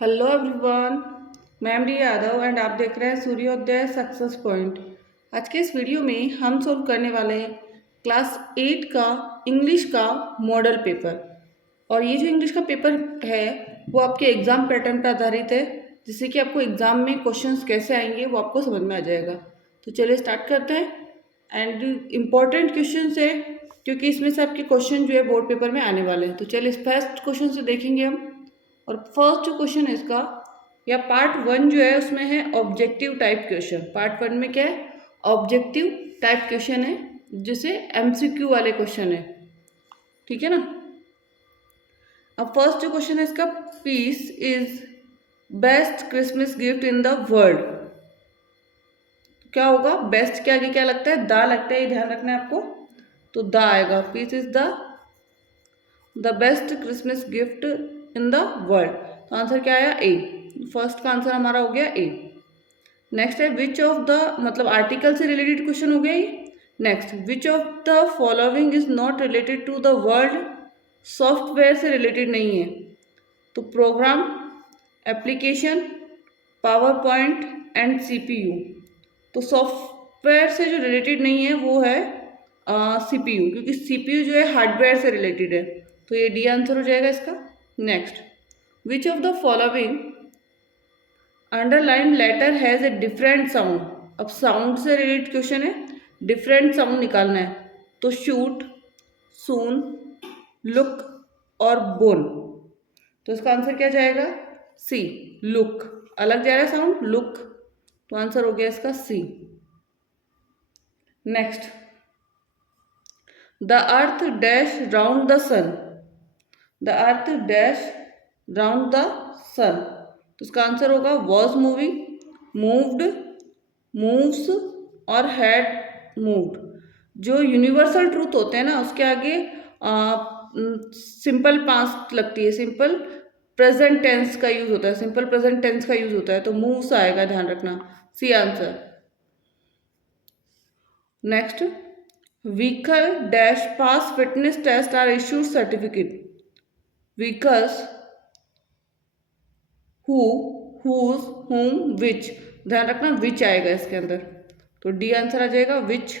Hello everyone, मैं M D Yadav एंड आप देख रहे हैं सूर्योदय सक्सेस पॉइंट। आज के इस वीडियो में हम सोल्व करने वाले हैं क्लास 8 का इंग्लिश का मॉडल पेपर। और ये जो इंग्लिश का पेपर है वो आपके एग्ज़ाम पैटर्न पर आधारित है, जिससे कि आपको एग्ज़ाम में क्वेश्चंस कैसे आएंगे वो आपको समझ में आ जाएगा। तो चलिए स्टार्ट करते हैं। एंड इम्पॉर्टेंट क्वेश्चन है क्योंकि इसमें से आपके क्वेश्चन जो है बोर्ड पेपर में आने वाले हैं। तो चलिए फर्स्ट क्वेश्चन से देखेंगे हम। और फर्स्ट जो क्वेश्चन है इसका या पार्ट 1 जो है उसमें है ऑब्जेक्टिव टाइप क्वेश्चन। पार्ट 1 में क्या है, ऑब्जेक्टिव टाइप क्वेश्चन है, जिसे एमसीक्यू वाले क्वेश्चन है, ठीक है ना। अब फर्स्ट जो क्वेश्चन है इसका, peace is best Christmas gift in the world. क्या होगा, बेस्ट के आगे क्या लगता है, दा लगता है, ये ध्यान रखना है आपको। तो दा आएगा, peace is the best Christmas gift in the world. तो आंसर क्या आया, ए। फर्स्ट का आंसर हमारा हो गया ए। नेक्स्ट है विच ऑफ द, मतलब आर्टिकल से रिलेटेड क्वेश्चन हो गया ये। Next, which of the following is not related to the world. Software से रिलेटेड नहीं है, तो program, application, PowerPoint and CPU. तो सॉफ्टवेयर से जो रिलेटेड नहीं है वो है सीपीयू, क्योंकि सीपीयू जो है हार्डवेयर से रिलेटेड है। तो ये डी आंसर हो जाएगा इसका। Next, which of the following underline letter has a different sound. अब साउंड से रिलेटेड क्वेश्चन है, डिफरेंट साउंड निकालना है। तो शूट, सून, लुक और बोन। तो इसका आंसर क्या जाएगा, सी, लुक। अलग जा रहा है साउंड, लुक। तो आंसर हो गया इसका C. Next, the earth dash round the sun. The earth dash round the sun. तो इसका आंसर होगा वॉज मूविंग, मूव्ड, मूव्स और हैड मूव्ड। जो यूनिवर्सल ट्रूथ होते हैं ना उसके आगे सिंपल पास्ट लगती है, सिंपल प्रेजेंट टेंस का यूज होता है, सिंपल प्रेजेंट टेंस का यूज होता है। तो मूव्स आएगा, ध्यान रखना, C answer. Next, vehicle dash pass fitness test are issued certificate. Vehicles, who, whose, हुम, विच। ध्यान रखना विच आएगा इसके अंदर। तो डी आंसर आ जाएगा which.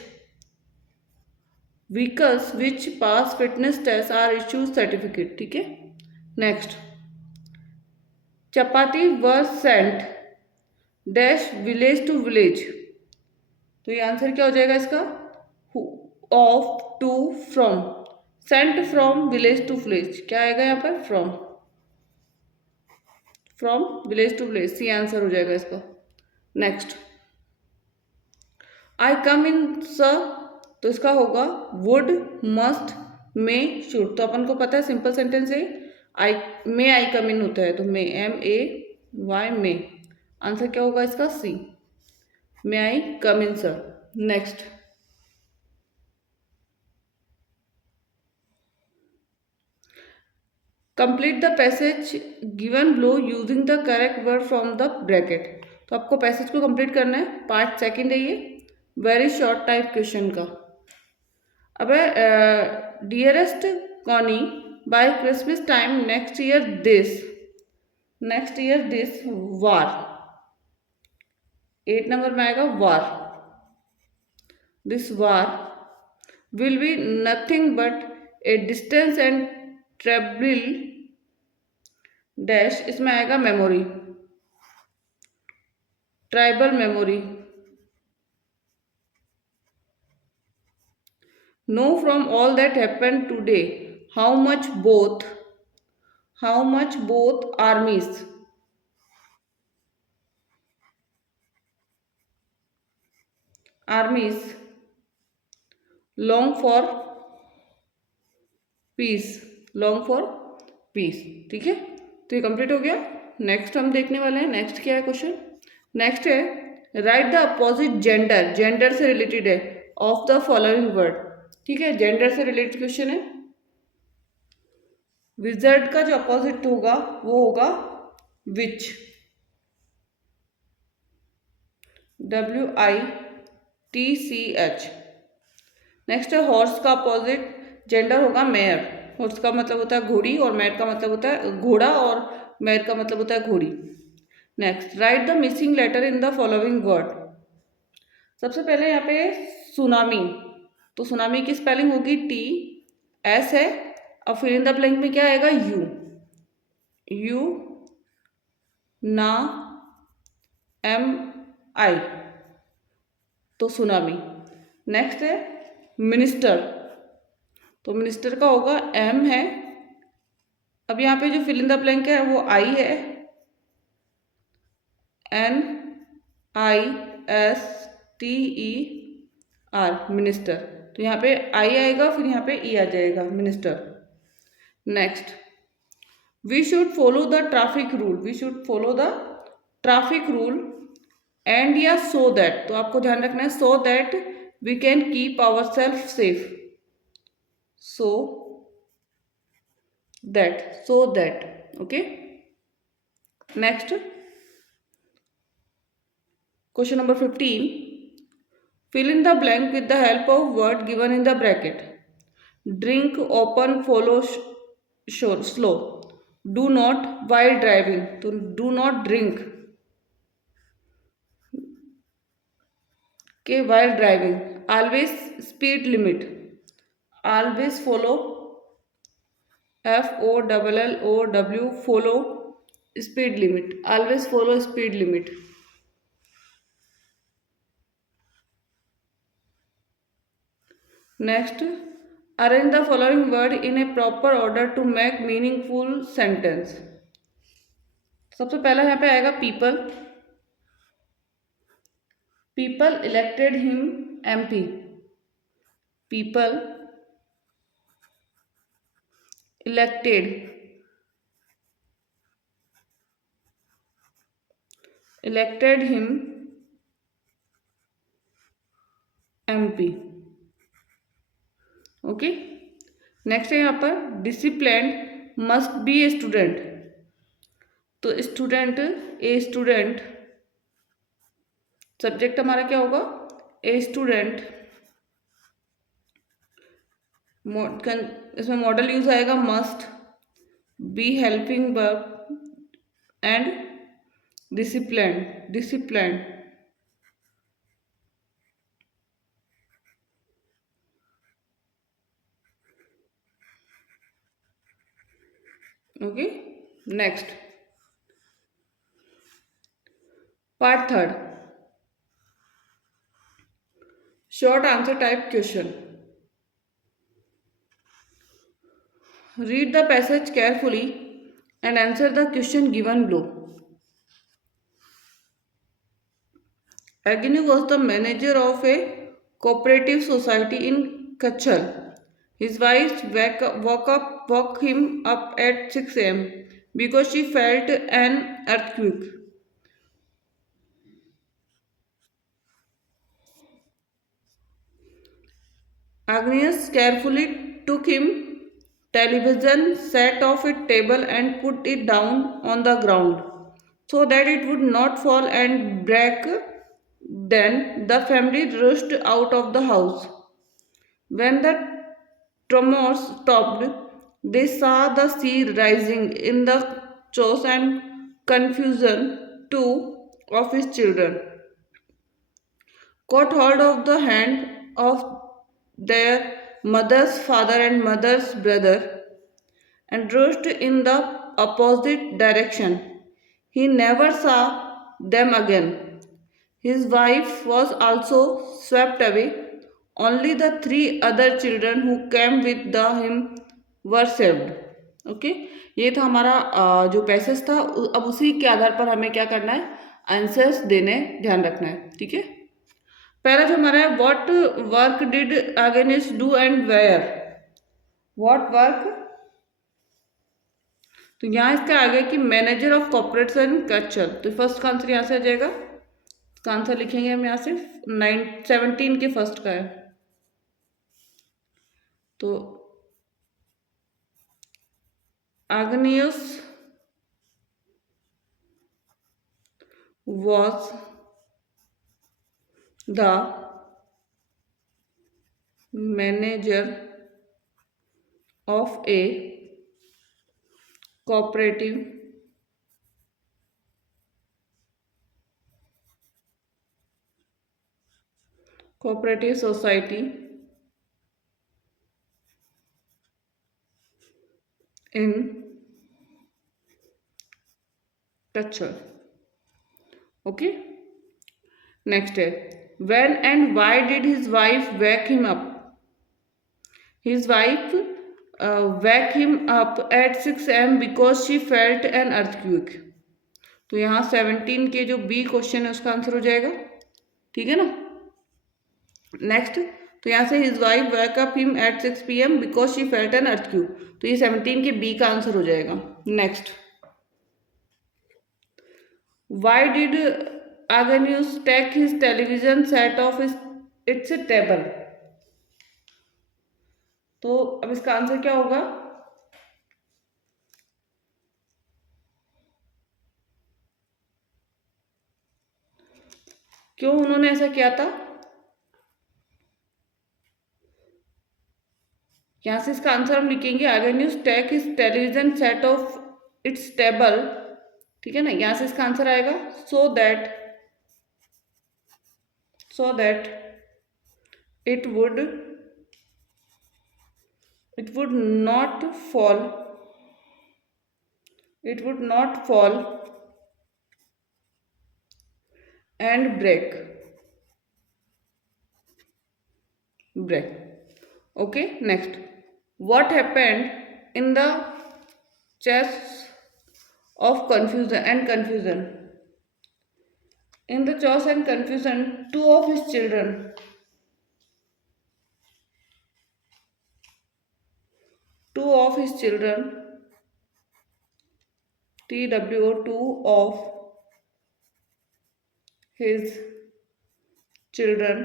Vehicles which pass fitness test are issued certificate, ठीक है। Next, chapati were sent dash village to village. तो ये आंसर क्या हो जाएगा इसका, of, to, from. Sent from village to village, क्या आएगा यहाँ पर, from, from village to village, C answer हो जाएगा इसका। Next, I come in sir. तो इसका होगा वुड, मस्ट, मे, शुड। तो अपन को पता है सिंपल सेंटेंस है, आई, मे आई कम इन होता है, तो may, M A Y, may. Answer क्या होगा इसका, C, may I come in sir. Next, complete the passage given below using the correct word from the bracket. तो आपको पैसेज को कंप्लीट करना है, पार्ट सेकंड है ये, वेरी शॉर्ट टाइप क्वेश्चन का। अब dearest Connie by Christmas time next year this war. 8 number में आएगा war. This war will be nothing but a distance and treble dash. इसमें आएगा memory, tribal memory. Know from all that happen today how much both armies long for peace, ठीक है। तो ये कंप्लीट हो गया। नेक्स्ट हम देखने वाले हैं, नेक्स्ट क्या है क्वेश्चन। नेक्स्ट है right the opposite gender, gender से रिलेटेड है, ऑफ द फॉलोइंग वर्ड, ठीक है। जेंडर से रिलेटेड क्वेश्चन है। विजर्ड का जो अपोजिट होगा वो होगा विच, WITCH। नेक्स्ट है हॉर्स का अपोजिट जेंडर होगा मेयर। हॉर्स का मतलब होता है घोड़ी और मेयर का मतलब होता है घोड़ा, और मैर का मतलब होता है घोड़ी। Next, write the missing letter in the following word. सबसे पहले यहाँ पे सुनामी, तो सुनामी की स्पेलिंग होगी TS है, और फिर इन द ब्लैंक में क्या आएगा, यू ना MI, तो सुनामी। नेक्स्ट है मिनिस्टर, तो मिनिस्टर का होगा M है, अब यहाँ पे जो फिल इन द ब्लैंक है वो I है, NISTER, मिनिस्टर, तो यहाँ पे I आएगा, फिर यहाँ पे E आ जाएगा, minister. Next, we should follow the traffic rule, we should follow the traffic rule and या सो दैट, तो आपको ध्यान रखना है so that we can keep our self safe, so that, okay. Next, question number 15, fill in the blank with the help of word given in the bracket. Drink, open, follow, slow. Do not while driving, तो do not drink के while driving. Always speed limit, always follow, FOLLOW, follow speed limit, always follow speed limit. Next, arrange the following word in a proper order to make meaningful sentence. सबसे पहला यहाँ पे आएगा people, people elected him MP, people elected him MP, okay. Next है यहाँ पर disciplined must be a student, तो student, a student, subject हमारा क्या होगा, ए स्टूडेंट, इसमें मॉडल यूज आएगा must, be helping verb and discipline, okay. Next, part third, short answer type question. Read the passage carefully and answer the question given below. Agnew was the manager of a cooperative society in Kachal. His wife woke him up at 6 a.m. because she felt an earthquake. Agnes carefully took him television set off a table and put it down on the ground so that it would not fall and break. Then the family rushed out of the house. When the tremors stopped, they saw the sea rising in the chaos and confusion. Two of his children caught hold of the hand of their mother's father and mother's brother and rushed in the opposite direction. He never saw them again. His wife was also swept away. Only the three other children who came with him were saved. Okay, ये था हमारा जो पैसेज था। अब उसी के आधार पर हमें क्या करना है, आंसर्स देने, ध्यान रखना है, ठीक है। पहला जो हमारा है, what work did against do and where, what work, तो यहाँ इसका आगे कि मैनेजर ऑफ कॉर्पोरेशन कचल, तो फर्स्ट का आंसर यहाँ से आ जाएगा। इसका आंसर लिखेंगे हम यहाँ से 17 के फर्स्ट का है, तो Agnius was the manager of a cooperative cooperative society in टचर। ओके, नेक्स्ट है when and why did his wife wake him up. His wife wake him up at 6 AM because she felt an earthquake. तो यहाँ 17 के जो B question है उसका आंसर हो जाएगा, ठीक है ना। नेक्स्ट, तो यहाँ से his wife wake up him at 6 PM because she felt an earthquake, तो ये 17 के बी का आंसर हो जाएगा। Next, why did Agonius take his television set off its table। तो अब इसका आंसर क्या होगा? क्यों उन्होंने ऐसा किया था? यहां से इसका आंसर हम लिखेंगे Agonius take his television set off its table, ठीक है ना। यहां से इसका आंसर आएगा so that it would not fall and break. Okay, next, what happened in the chess of confusion? In the chaos and confusion, two of his children TWO, two of his children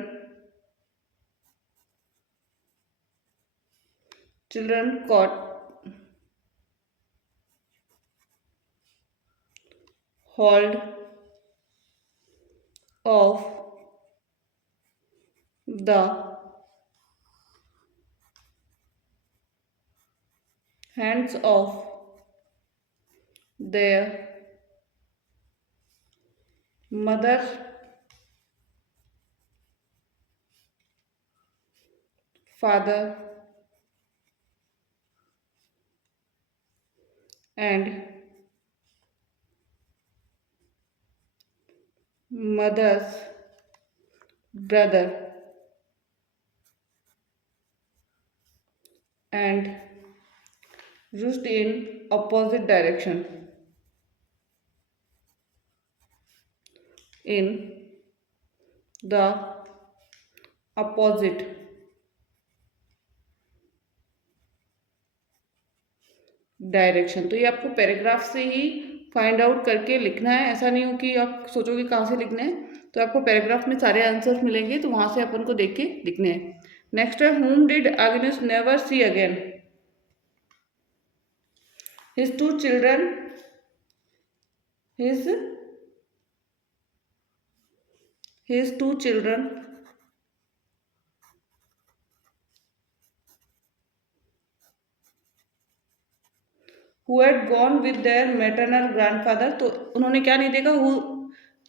caught hold of the hands of their mother, father, and mother's brother, and rushed in opposite direction in the opposite direction. तो ये आपको पैराग्राफ से ही find out करके लिखना है, ऐसा नहीं हो कि आप सोचोगे कहाँ से लिखना है। तो आपको पैराग्राफ में सारे आंसर्स मिलेंगे, तो वहाँ से अपन को देख के लिखने हैं। नेक्स्ट है whom did Agnes never see again? His two children, his two children who had gone with their maternal grandfather। तो उन्होंने क्या नहीं देखा, who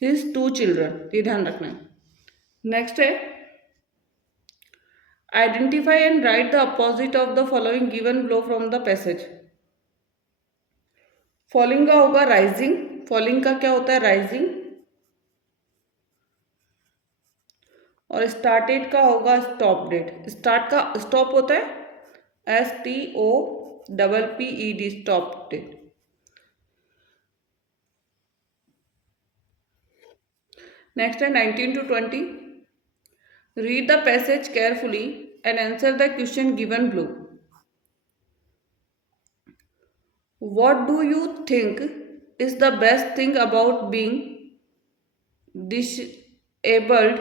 his two children, ये ध्यान रखना है। नेक्स्ट है identify and write the opposite of the following given below from the passage. Falling का होगा राइजिंग। फॉलिंग का क्या होता है? राइजिंग। और स्टार्टेड का होगा स्टॉपडेड। स्टार्ट का स्टॉप होता है STOPPED, स्टॉपडेड। नेक्स्ट है 19 to 20। Read the passage carefully and answer the question given below. What do you think is the best thing about being disabled?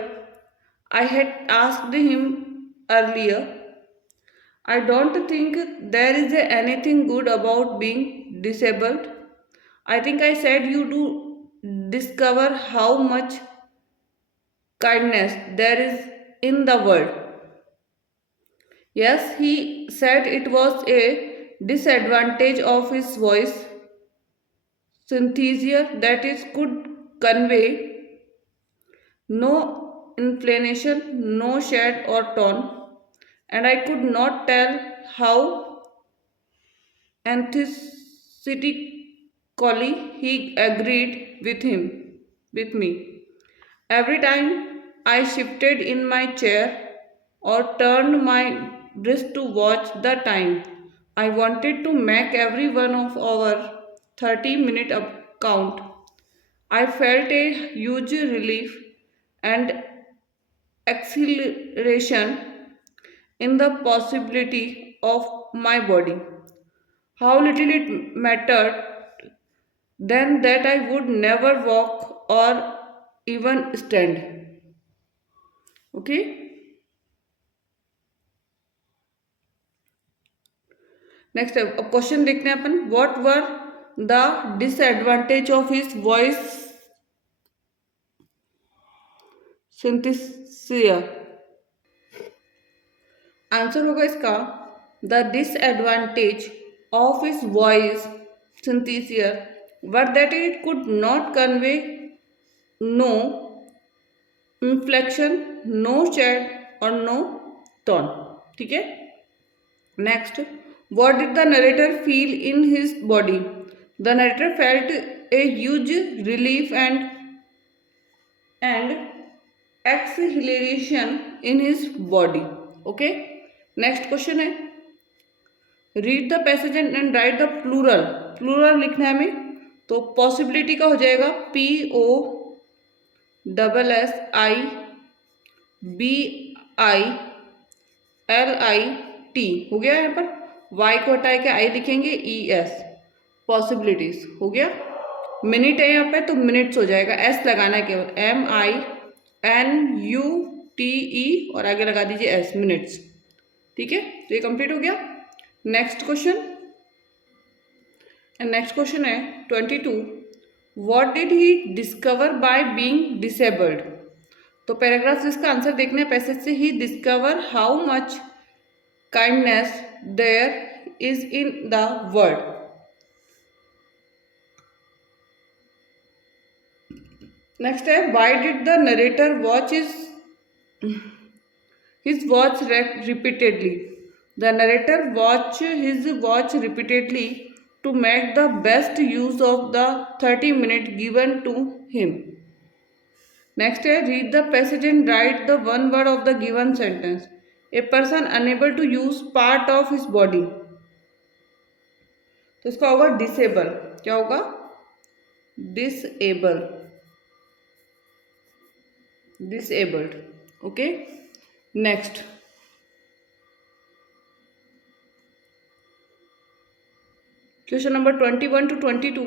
I had asked him earlier. I don't think there is anything good about being disabled. I think I said you do discover how much kindness there is in the world. Yes, he said it was a disadvantage of his voice synthesia that it could convey no inflammation, no shade or tone, and I could not tell how enthusiastically he agreed with me. Every time I shifted in my chair or turned my wrist to watch the time, I wanted to make every one of our 30-minute count. I felt a huge relief and exhilaration in the possibility of my body. How little it mattered then that I would never walk or even stand. Okay? Next, a question देखते हैं अपन. What were the disadvantage of his voice synthesia? Answer होगा इसका the disadvantage of his voice synthesis were that it could not convey no inflection, no chat और no tone. ठीक है. Next, what did the narrator feel in his body? The narrator felt a huge relief and exhilaration in his body. Okay. Next question है, read the passage and write the plural. Plural लिखना है हमें, तो पॉसिबिलिटी का हो जाएगा POSSIBILIT. हो गया. यहाँ पर वाई को हटा के आई लिखेंगे ES. पॉसिबिलिटीज हो गया. मिनट है यहाँ पे तो मिनट्स हो जाएगा, S लगाना है केवल, MINUTE और आगे लगा दीजिए S, मिनट्स. ठीक है. तो ये कंप्लीट हो गया. Next question. नेक्स्ट क्वेश्चन है 22. What did he discover by being disabled? तो पैराग्राफ इसका आंसर देखने पैसेज से, he discover how much kindness there is in the world. Next है, why did the narrator watch his watch repeatedly? The narrator watched his watch repeatedly to make the best use of the 30 minutes given to him. Next है, read the passage and write the one word of the given sentence. A person unable to use part of his body. तो इसका होगा disable. क्या होगा? Disabled. Okay. Next, question number 21 to 22.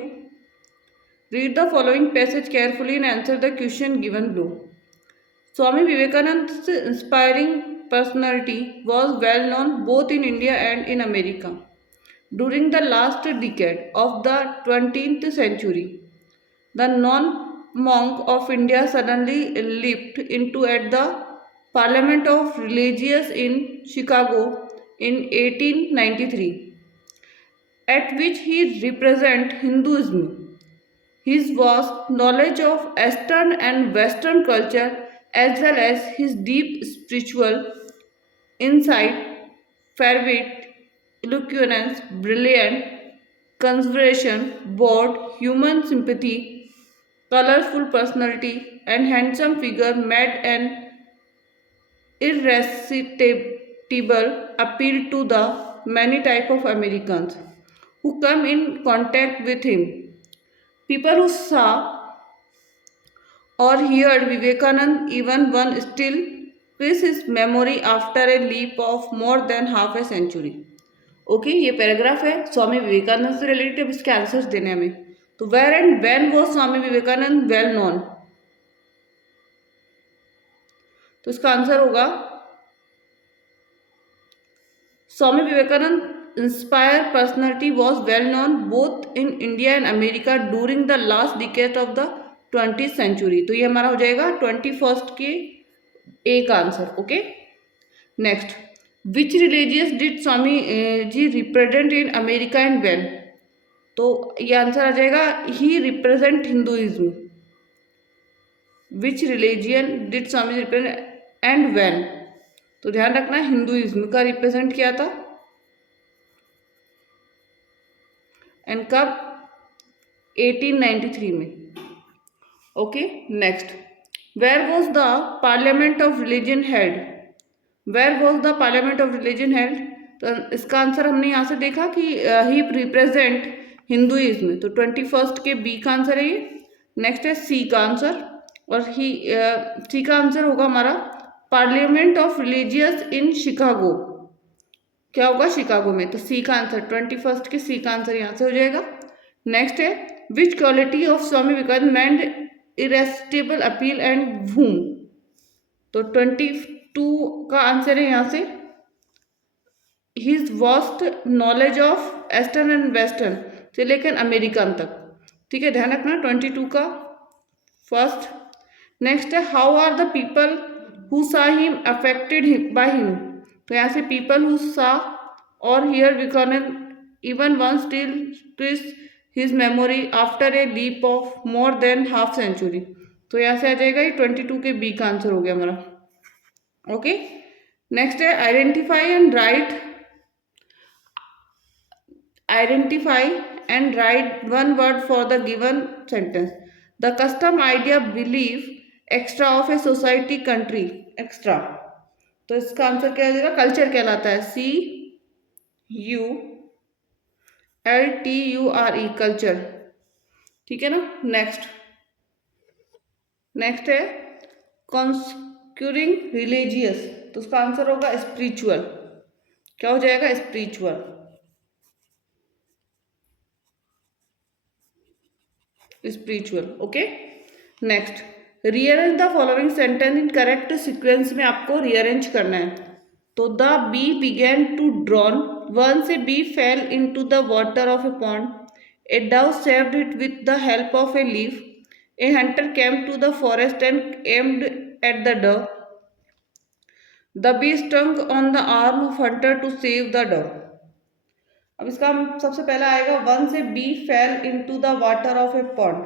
Read the following passage carefully and answer the question given below. Swami Vivekananda's inspiring personality was well known both in India and in America. During the last decade of the 20th century, the non-monk of India suddenly leaped into at the Parliament of Religious in Chicago in 1893, at which he represented Hinduism. His vast knowledge of Eastern and Western culture, as well as his deep spiritual insight, fervid eloquence, brilliant conversation, broad human sympathy, colorful personality, and handsome figure made an irresistible appeal to the many type of Americans who come in contact with him. People who saw or heard Vivekanand, even one still trace his memory after a leap of more than half a century. Okay. ये पैराग्राफ है स्वामी विवेकानंद से रिलेटेड. इसके आंसर्स देने हमें. तो where and when was Swami Vivekananda well known? तो इसका answer होगा Swami Vivekananda inspire personality was well known both in India and America during the last decade of the 20th century. तो ये हमारा हो जाएगा 21st के ए का answer. Okay. Next, which religious did Swami ji represent in America and when? तो ये answer आ जाएगा he represent Hinduism. Which religion did Swami represent and when? तो ध्यान रखना हिंदुइज्म का रिप्रेजेंट किया था एंड कब? 1893 में. Okay next, where was the parliament of religion held? Where was the parliament of religion held? तो इसका आंसर हमने यहाँ से देखा कि ही रिप्रेजेंट हिंदुइज्म, तो 21 के बी का आंसर है ये. नेक्स्ट है सी का आंसर, और ही सी का आंसर होगा हमारा parliament of religious in Chicago. क्या होगा? शिकागो में. तो सी का आंसर 21 के सी का आंसर यहाँ से हो जाएगा. नेक्स्ट है which quality of Swami Vivekananda made irresistible appeal and whom? तो 22 का आंसर है यहाँ से his vast knowledge of eastern and western, से लेकर अमेरिकन तक. ठीक है, ध्यान रखना 22 का फर्स्ट. नेक्स्ट है how are the people who saw him affected by him? तो यहाँ से people who saw or hear Vivekananda even one still twist his memory after a leap of more than half century. तो यहाँ से आ जाएगा ये 22 के बी का आंसर हो गया हमारा. ओके नेक्स्ट है identify and write one word for the given sentence. The custom, idea, belief, extra of a society, country. Extra. तो इसका आंसर क्या हो जाएगा? कल्चर कहलाता है. CULTURE culture. ठीक है ना. नेक्स्ट है कॉन्स्क्यूरिंग रिलीजियस, तो उसका आंसर होगा स्पिरिचुअल. क्या हो जाएगा? Spiritual. Okay next, rearrange the following sentence in correct sequence में आपको रीअरेंज करना है. तो the bee begin to drown once a bee fell into the water of a pond, a dove saved it with the help of a leaf, a hunter came to the forest and aimed at the dove, the bee stung on the arm of hunter to save the dove. अब इसका सबसे पहला आएगा one से bee fell into the water of a pond.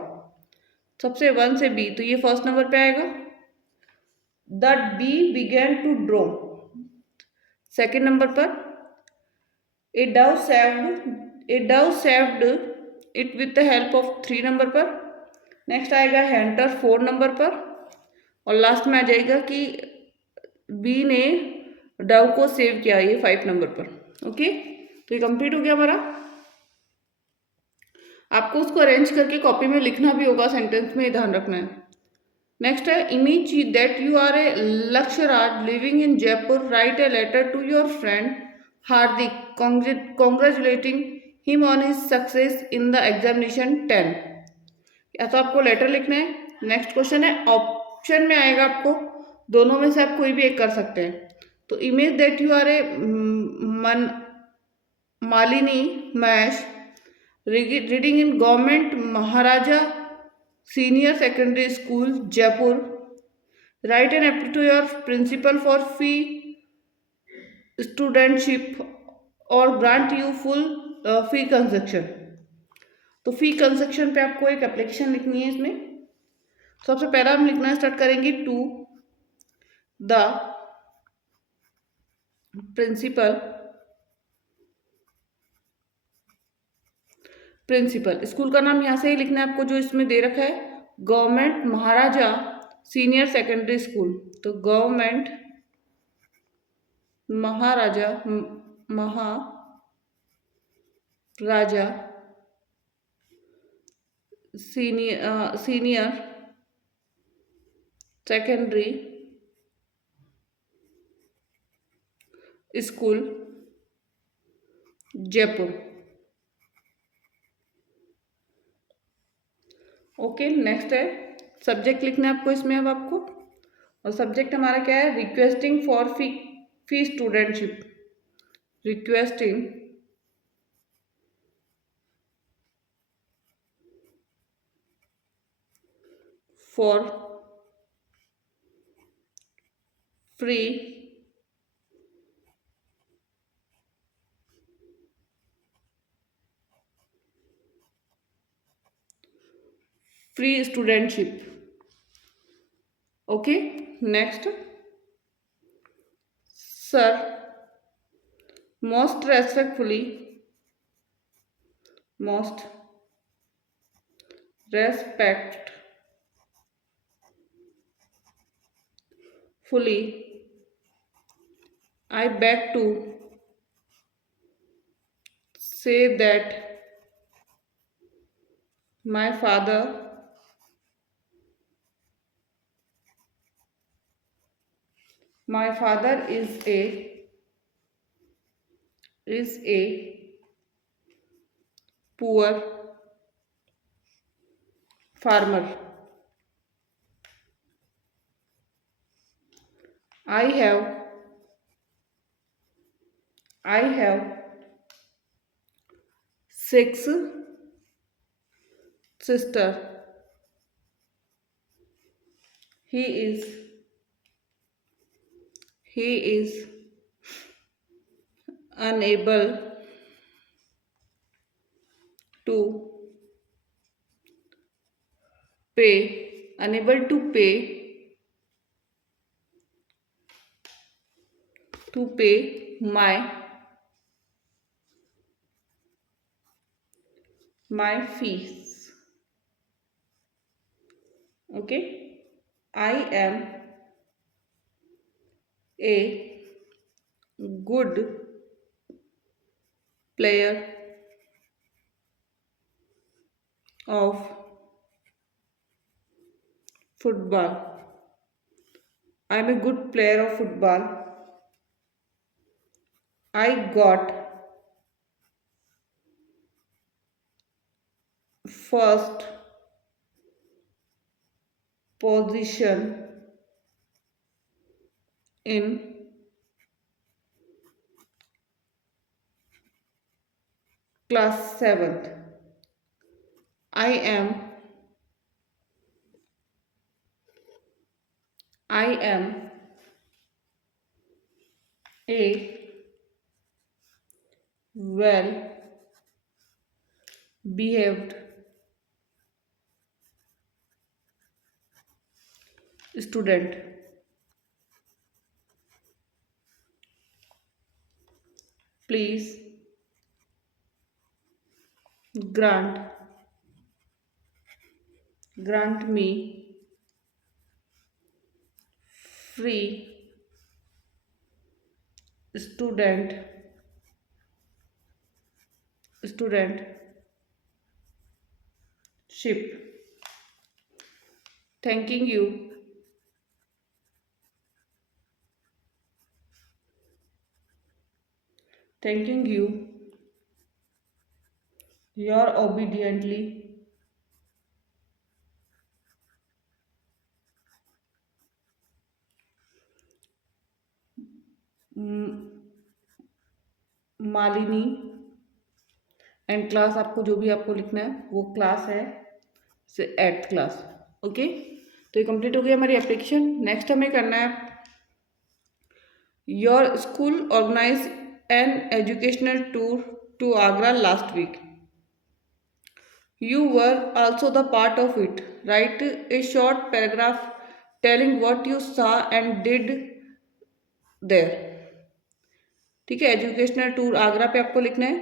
सबसे one से bee, तो ये फर्स्ट नंबर पे आएगा. The bee begin to drown second number पर. A dove saved it with the help of 3 number पर. नेक्स्ट आएगा हंटर 4 नंबर पर. और लास्ट में आ जाएगा कि बी ने डव को सेव किया, ये 5 नंबर पर. ओके तो ये कंप्लीट हो गया हमारा. आपको उसको अरेंज करके कॉपी में लिखना भी होगा, सेंटेंस में ध्यान रखना है. नेक्स्ट है image that you are a Lakshya Raj living in Jaipur, write a letter to your friend Hardik congratulating him on his success in the examination 10. या तो आपको लेटर लिखना है. नेक्स्ट क्वेश्चन है ऑप्शन में आएगा, आपको दोनों में से आप कोई भी एक कर सकते हैं. तो image that you are a Malini मैश reading in government Maharaja senior secondary school Jaipur, write an एप्ली to your principal for fee studentship और grant you full fee concession. तो फी कंसेक्शन पे आपको एक एप्लीकेशन लिखनी है. इसमें सबसे पहला हम लिखना स्टार्ट करेंगे टू द प्रिंसिपल. स्कूल का नाम यहाँ से ही लिखना है आपको जो इसमें दे रखा है, government Maharaja senior secondary school. तो government Maharaja senior secondary school Jaipur. Okay next है सब्जेक्ट लिखना है आपको इसमें. अब आपको और सब्जेक्ट हमारा क्या है? Requesting for fee studentship. Requesting for free studentship. Okay, next, sir, most respectfully, most respectfully, I beg to say that my father my father is a poor farmer. I have I have six sister. He is he is unable to unable to pay my fees. Okay, I am a good player of football. I am a good player of football. I got first position in class 7th. I am I am a well behaved student. Please grant grant me free studentship. Thanking you. Thanking you. Your obediently M- Malini and class आपको जो भी आपको लिखना है वो क्लास है से 8th class. Okay, तो ये कंप्लीट हो गया हमारी एप्लीकेशन. नेक्स्ट हमें करना है your school organise an educational tour to Agra last week. You were also the part of it. Write a short paragraph telling what you saw and did there. ठीक है, एजुकेशनल टूर आगरा पे आपको लिखना है.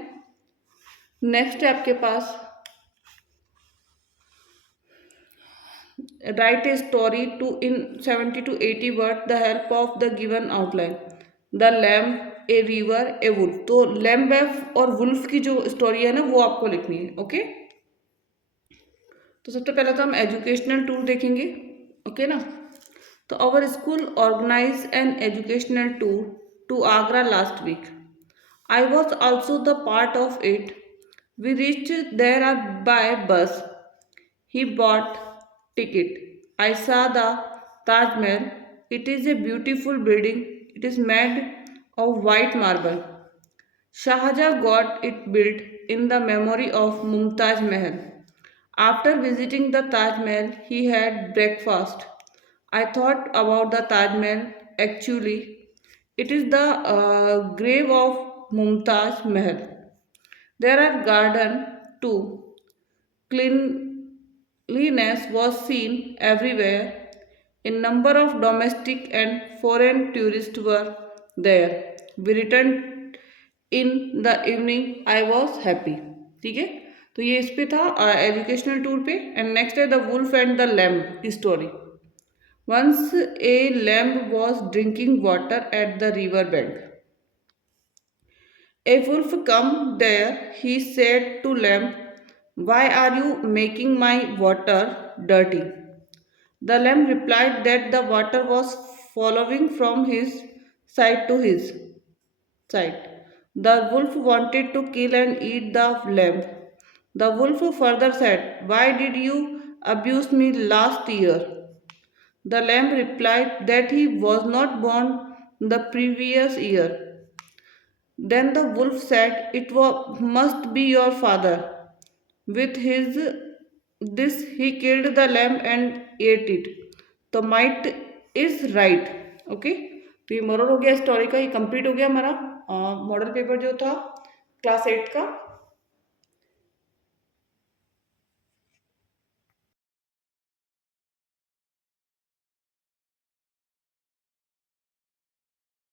Next है आपके पास write a story to in 70 to 80 word the help of the given outline. The lamp, a river, a wolf. तो लैम्प और वुल्फ की जो स्टोरी है ना वो आपको लिखनी है. ओके, तो सबसे पहले तो हम एजुकेशनल टूर देखेंगे. ओके ना, तो our school organized an educational tour to Agra last week. I was also the part of it. We reached there by bus. He bought ticket. I saw the Taj Mahal. It is a beautiful building. It is made of white marble. Shahjahan got it built in the memory of Mumtaz Mahal. After visiting the Taj Mahal, he had breakfast. I thought about the Taj Mahal. Actually, it is the grave of Mumtaz Mahal. There are gardens too. Cleanliness was seen everywhere. A number of domestic and foreign tourists were there. We returned in the evening. I was happy. ठीक है, तो ये इस पे था educational tour पे. And next है the wolf and the lamb की story. Once a lamb was drinking water at the river bank. A wolf come there, he said to lamb, "Why are you making my water dirty?" The lamb replied that the water was following from his side to his side. The wolf wanted to kill and eat the lamb. The wolf further said, "Why did you abuse me last year?" The lamb replied that he was not born the previous year. Then the wolf said, must be your father. With his this he killed the lamb and ate it. तो might is right. Okay, तो ये मोरल हो गया स्टोरी का, ये कंप्लीट हो गया हमारा मॉडल पेपर जो था क्लास 8 का.